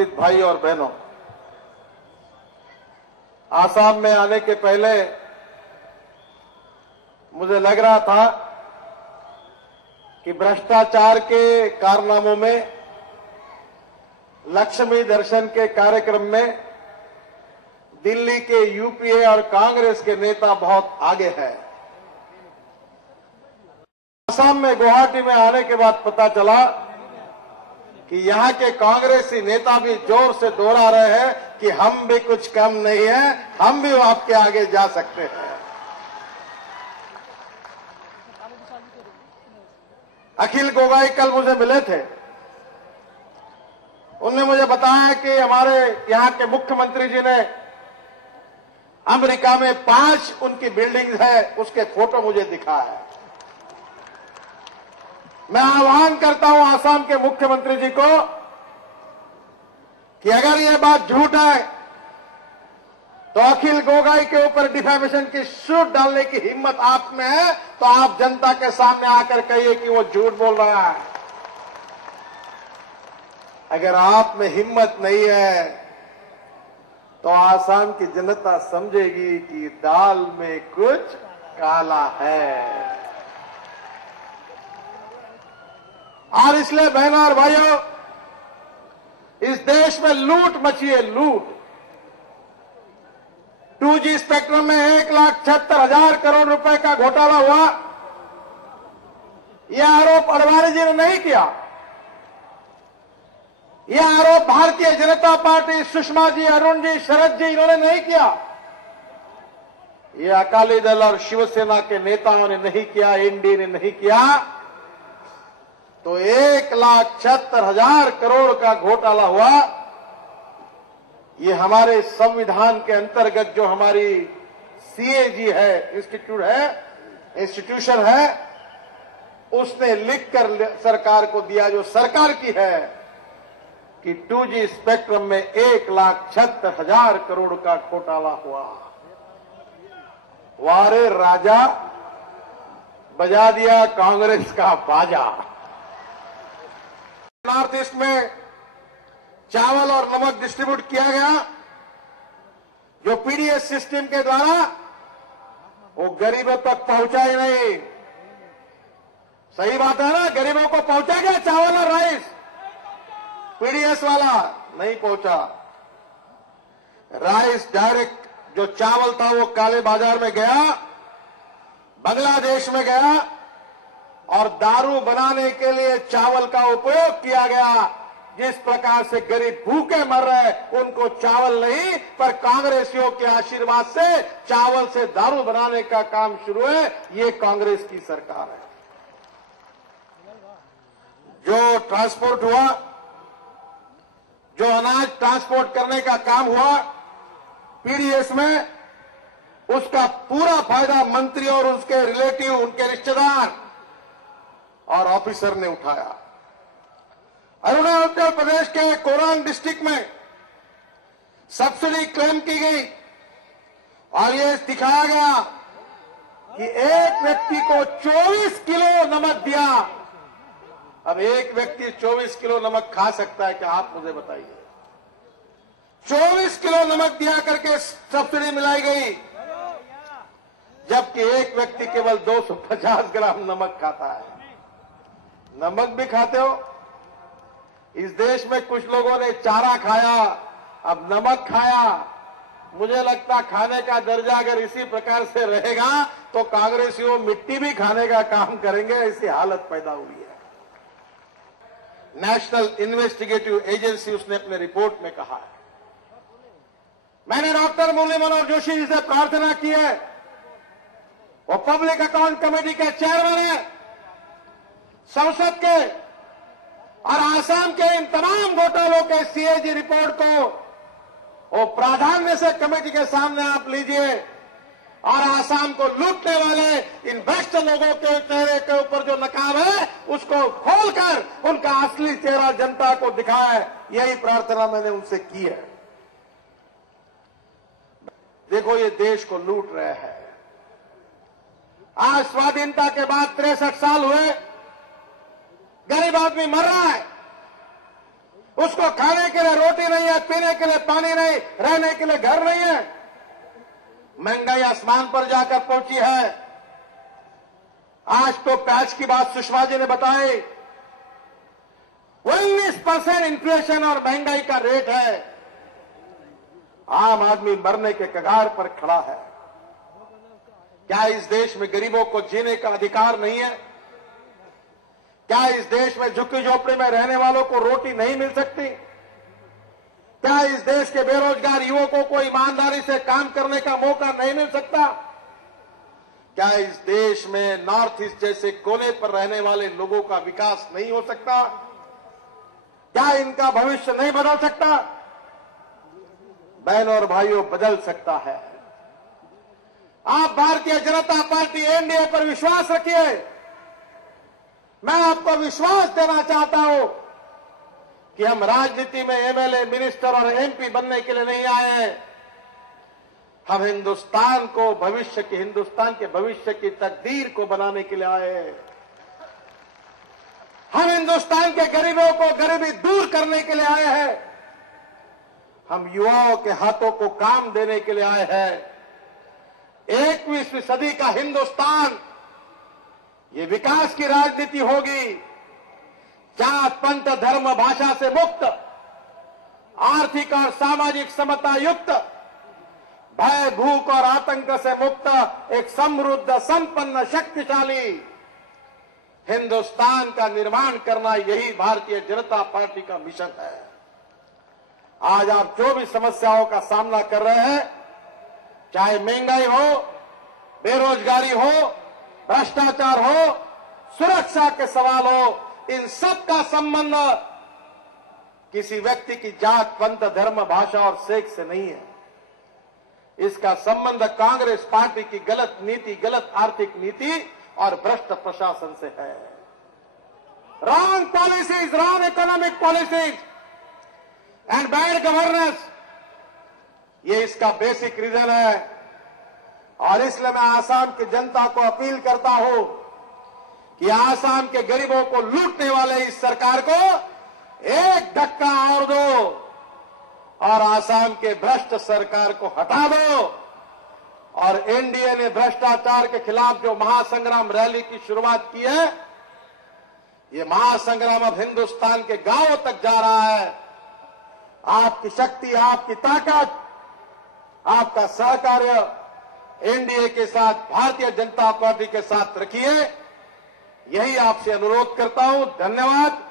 उपस्थित भाई और बहनों, आसाम में आने के पहले मुझे लग रहा था कि भ्रष्टाचार के कारनामों में, लक्ष्मी दर्शन के कार्यक्रम में दिल्ली के यूपीए और कांग्रेस के नेता बहुत आगे हैं। आसाम में गुवाहाटी में आने के बाद पता चला कि यहां के कांग्रेसी नेता भी जोर से दोहरा रहे हैं कि हम भी कुछ कम नहीं है, हम भी आपके आगे जा सकते हैं। अखिल गोगोई कल मुझे मिले थे। उन्होंने मुझे बताया कि हमारे यहां के मुख्यमंत्री जी ने अमेरिका में 5 उनकी बिल्डिंग्स है, उसके फोटो मुझे दिखाया है। मैं आह्वान करता हूं आसाम के मुख्यमंत्री जी को कि अगर यह बात झूठ है तो अखिल गोगोई के ऊपर डिफेमेशन की सूट डालने की हिम्मत आप में है तो आप जनता के सामने आकर कहिए कि वो झूठ बोल रहा है। अगर आप में हिम्मत नहीं है तो आसाम की जनता समझेगी कि दाल में कुछ काला है। और इसलिए बहनों और भाइयों, इस देश में लूट मची है, लूट। 2G स्पेक्ट्रम में 1,76,000 करोड़ रुपए का घोटाला हुआ। यह आरोप अडवाणी जी ने नहीं किया। यह आरोप भारतीय जनता पार्टी, सुषमा जी, अरुण जी, शरद जी, इन्होंने नहीं किया। यह अकाली दल और शिवसेना के नेताओं ने नहीं किया, एनडीए ने नहीं किया। तो 1,76,000 करोड़ का घोटाला हुआ। ये हमारे संविधान के अंतर्गत जो हमारी CAG है, इंस्टीट्यूशन है, उसने लिखकर सरकार को दिया, जो सरकार की है, कि 2G स्पेक्ट्रम में 1,76,000 करोड़ का घोटाला हुआ। वारे राजा, बजा दिया कांग्रेस का बाजा। नॉर्थ ईस्ट में चावल और नमक डिस्ट्रीब्यूट किया गया, जो पीडीएस सिस्टम के द्वारा वो गरीबों तक पहुंचा ही नहीं। सही बात है ना? गरीबों को पहुंचा गया चावल और राइस, पीडीएस वाला नहीं पहुंचा। राइस डायरेक्ट जो चावल था वो काले बाजार में गया, बांग्लादेश में गया, और दारू बनाने के लिए चावल का उपयोग किया गया। जिस प्रकार से गरीब भूखे मर रहे हैं, उनको चावल नहीं, पर कांग्रेसियों के आशीर्वाद से चावल से दारू बनाने का काम शुरू है। ये कांग्रेस की सरकार है। जो ट्रांसपोर्ट हुआ, जो अनाज ट्रांसपोर्ट करने का काम हुआ पीडीएस में, उसका पूरा फायदा मंत्री और उसके रिलेटिव, उनके रिश्तेदार और ऑफिसर ने उठाया। अरुणाचल प्रदेश के कोरांग डिस्ट्रिक्ट में सब्सिडी क्लेम की गई और ये दिखाया गया कि एक व्यक्ति को 24 किलो नमक दिया। अब एक व्यक्ति 24 किलो नमक खा सकता है क्या? आप मुझे बताइए। 24 किलो नमक दिया करके सब्सिडी मिलाई गई, जबकि एक व्यक्ति केवल 250 ग्राम नमक खाता है। नमक भी खाते हो? इस देश में कुछ लोगों ने चारा खाया, अब नमक खाया। मुझे लगता खाने का दर्जा अगर इसी प्रकार से रहेगा तो कांग्रेसियों मिट्टी भी खाने का काम करेंगे, ऐसी हालत पैदा हुई है। नेशनल इन्वेस्टिगेटिव एजेंसी, उसने अपने रिपोर्ट में कहा है। मैंने डॉक्टर मुरली मनोहर जोशी जी से प्रार्थना की है, वो पब्लिक अकाउंट कमेटी के चेयरमैन है, संसद के और आसाम के इन तमाम घोटालों के CAG रिपोर्ट को वो प्राधान्य से कमेटी के सामने आप लीजिए और आसाम को लूटने वाले इन भ्रष्ट लोगों के चेहरे के ऊपर जो नकाब है उसको खोलकर उनका असली चेहरा जनता को दिखाए। यही प्रार्थना मैंने उनसे की है। देखो, ये देश को लूट रहे हैं। आज स्वाधीनता के बाद 63 साल हुए, गरीब आदमी मर रहा है, उसको खाने के लिए रोटी नहीं है, पीने के लिए पानी नहीं, रहने के लिए घर नहीं है। महंगाई आसमान पर जाकर पहुंची है। आज तो प्याज की बात सुषमा जी ने बताई, 19% इन्फ्लेशन और महंगाई का रेट है। आम आदमी मरने के कगार पर खड़ा है। क्या इस देश में गरीबों को जीने का अधिकार नहीं है? क्या इस देश में झुग्गी झोपड़ी में रहने वालों को रोटी नहीं मिल सकती? क्या इस देश के बेरोजगार युवकों को ईमानदारी से काम करने का मौका नहीं मिल सकता? क्या इस देश में नॉर्थ ईस्ट जैसे कोने पर रहने वाले लोगों का विकास नहीं हो सकता? क्या इनका भविष्य नहीं बदल सकता? बहनों और भाइयों, बदल सकता है। आप भारतीय जनता पार्टी एनडीए पर विश्वास रखिए। मैं आपको विश्वास देना चाहता हूं कि हम राजनीति में एमएलए, मिनिस्टर और एमपी बनने के लिए नहीं आए हैं। हम हिंदुस्तान के भविष्य की तकदीर को बनाने के लिए आए हैं। हम हिंदुस्तान के गरीबों को गरीबी दूर करने के लिए आए हैं। हम युवाओं के हाथों को काम देने के लिए आए हैं। 21वीं सदी का हिंदुस्तान, ये विकास की राजनीति होगी। जात, पंथ, धर्म, भाषा से मुक्त, आर्थिक और सामाजिक समता युक्त, भय, भूख और आतंक से मुक्त एक समृद्ध, संपन्न, शक्तिशाली हिंदुस्तान का निर्माण करना, यही भारतीय जनता पार्टी का मिशन है। आज आप जो भी समस्याओं का सामना कर रहे हैं, चाहे महंगाई हो, बेरोजगारी हो, भ्रष्टाचार हो, सुरक्षा के सवाल हो, इन सब का संबंध किसी व्यक्ति की जात, पंथ, धर्म, भाषा और सेक्स से नहीं है। इसका संबंध कांग्रेस पार्टी की गलत नीति, गलत आर्थिक नीति और भ्रष्ट प्रशासन से है। Wrong policies, wrong economic policies and bad governance, ये इसका बेसिक रीजन है। और इसलिए मैं आसाम की जनता को अपील करता हूं कि आसाम के गरीबों को लूटने वाले इस सरकार को एक धक्का और दो और आसाम के भ्रष्ट सरकार को हटा दो। और एनडीए ने भ्रष्टाचार के खिलाफ जो महासंग्राम रैली की शुरुआत की है, ये महासंग्राम अब हिंदुस्तान के गांवों तक जा रहा है। आपकी शक्ति, आपकी ताकत, आपका सहकार्य एनडीए के साथ, भारतीय जनता पार्टी के साथ रखिए, यही आपसे अनुरोध करता हूं। धन्यवाद।